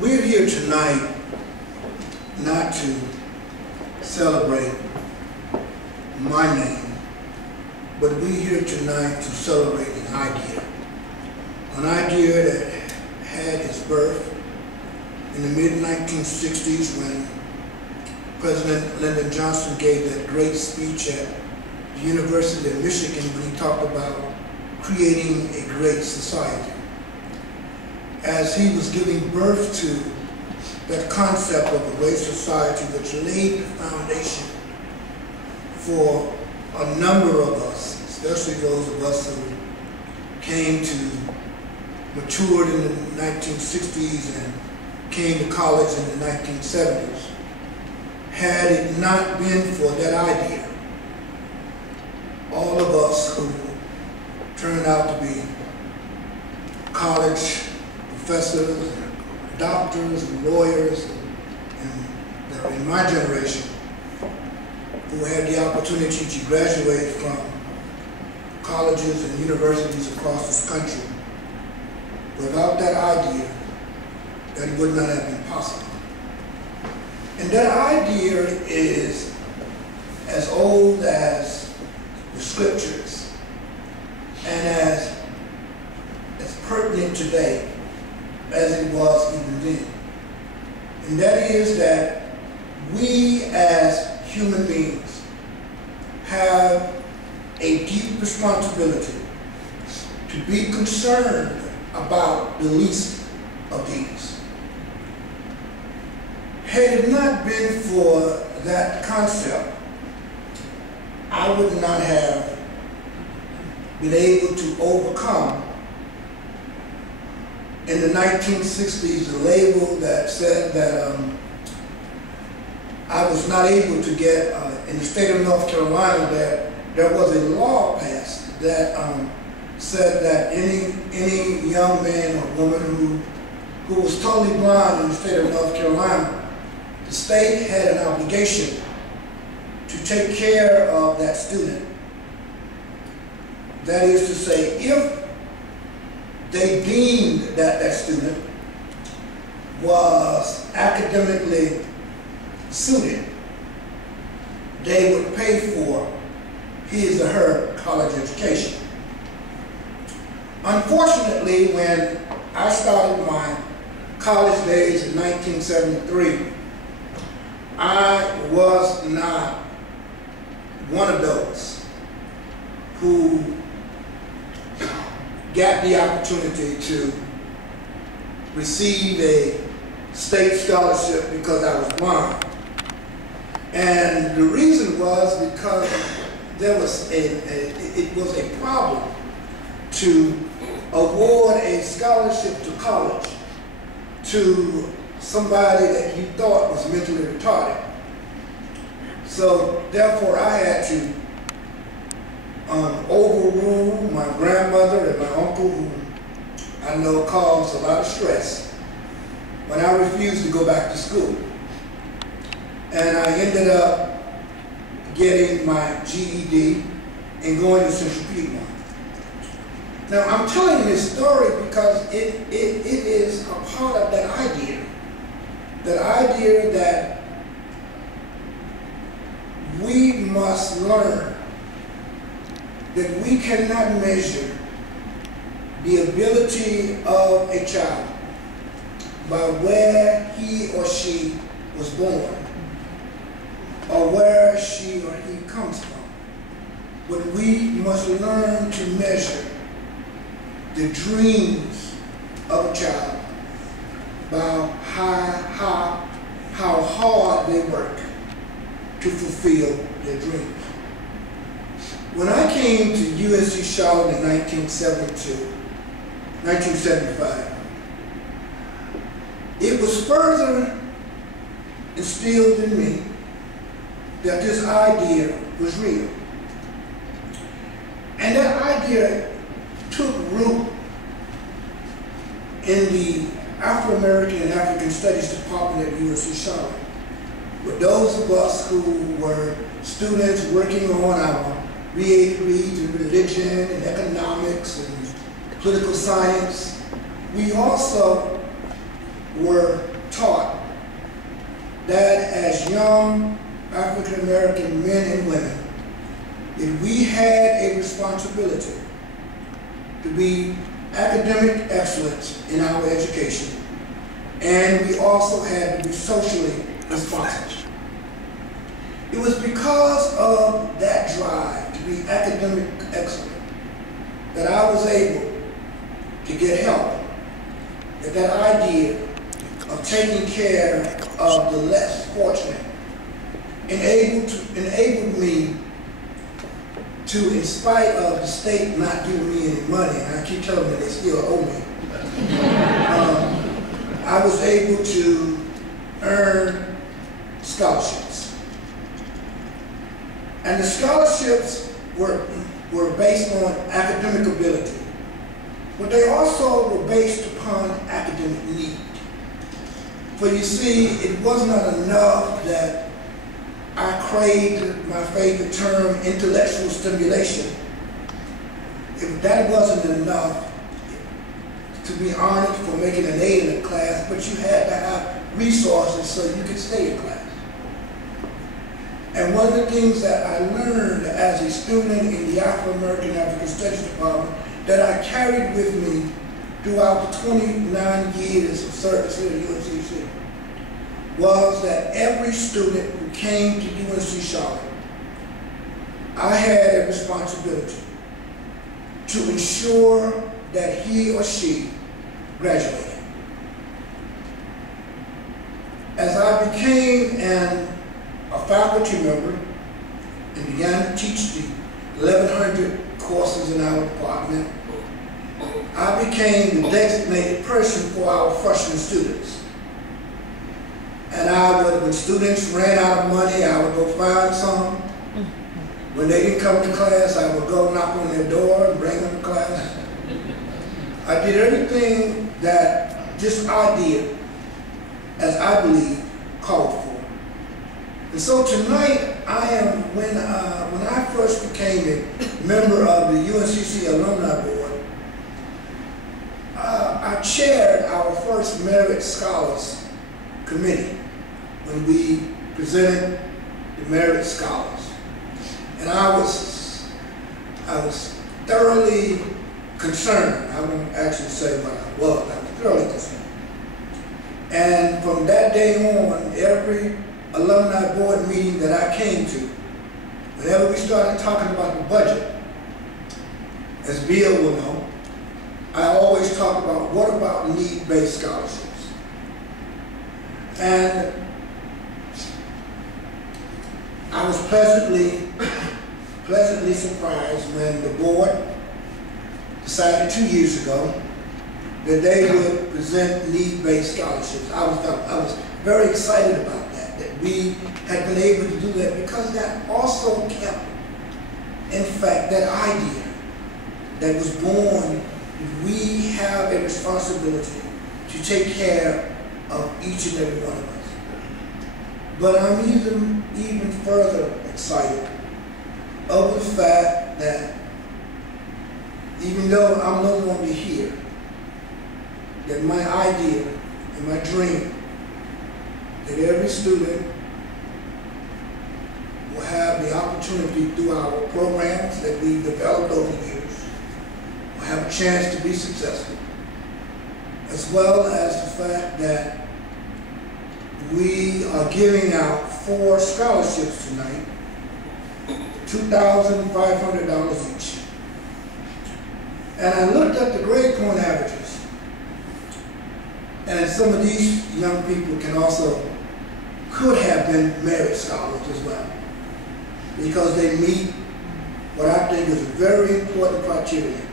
We're here tonight not to celebrate my name, but we're here tonight to celebrate an idea that had its birth in the mid-1960s when President Lyndon Johnson gave that great speech at the University of Michigan when he talked about creating a great society. As he was giving birth to that concept of a great society, which laid the foundation for a number of us, especially those of us who matured in the 1960s and came to college in the 1970s. Had it not been for that idea, all of us who turned out to be college professors, and doctors, and lawyers, and that were in my generation, who had the opportunity to graduate from colleges and universities across this country, without that idea, that would not have been possible. And that idea is as old as the scriptures and as pertinent today as it was even then. And that is that we as human beings have a deep responsibility to be concerned about the least of these. Had it not been for that concept, I would not have been able to overcome in the 1960s the label that said that I was not able to get, in the state of North Carolina, that there was a law passed that said that any young man or woman who was totally blind in the state of North Carolina, the state had an obligation to take care of that student. That is to say, if they deemed that that student was academically suited, they would pay for his or her college education. Unfortunately, when I started my college days in 1973, I was not one of those who got the opportunity to receive a state scholarship because I was blind. And the reason was because there was it was a problem to award a scholarship to college to somebody that you thought was mentally retarded. So therefore I had to overrule my grandmother and my uncle, who I know caused a lot of stress, when I refused to go back to school. And I ended up getting my GED and going to Central Piedmont. Now I'm telling you this story because it is a part of that idea that we must learn that we cannot measure the ability of a child by where he or she was born or where she or he comes from. But we must learn to measure the dreams of a child by how hard they work to fulfill their dreams. When I came to UNCC Charlotte in 1975, it was further instilled in me that this idea was real. And that idea took root in the Afro-American and African Studies Department at UNCC Charlotte, with those of us who were students working on our BA degrees in religion and economics and political science. We also were taught that as young African American men and women, that we had a responsibility to be academic excellence in our education, and we also had to be socially responsible. It was because of that drive to be academic excellent that I was able to get help. That idea of taking care of the less fortunate enabled me to, in spite of the state not giving me any money, and I keep telling them they still owe me, I was able to earn scholarships. And the scholarships were based on academic ability, but they also were based upon academic need. For you see, it was not enough that I craved my favorite term, intellectual stimulation. If that wasn't enough to be honored for making an A in a class, but you had to have resources so you could stay in class. And one of the things that I learned as a student in the Afro-American African Studies Department that I carried with me throughout the 29 years of service here at UNCC was that every student who came to UNC Charlotte, I had a responsibility to ensure that he or she graduated. As I became a faculty member and began to teach the 1,100 courses in our department, I became the designated person for our freshman students. And when students ran out of money, I would go find some. When they didn't come to class, I would go knock on their door and bring them to class. I did everything that this idea, as I believe, called for. And so tonight, when I first became a member of the UNCC Alumni Board, I chaired our first Merit Scholars Committee when we presented the Merit Scholars. And I was thoroughly concerned. I won't actually say what I was thoroughly concerned. And from that day on, every alumni board meeting that I came to, whenever we started talking about the budget, as Bill will know, I always talk about what about need-based scholarships. And I was pleasantly surprised when the board decided 2 years ago that they would present need-based scholarships. I was very excited about that we had been able to do that, because that also kept, in fact, that idea that was born. We have a responsibility to take care of each and every one of us. But I'm even further excited over the fact that even though I'm no longer here, that my idea and my dream that every student will have the opportunity through our programs that we've developed over the years, will have a chance to be successful, as well as the fact that we are giving out 4 scholarships tonight, $2,500 each. And I looked at the grade point averages, and some of these young people could have been merit scholars as well, because they meet what I think is a very important criteria.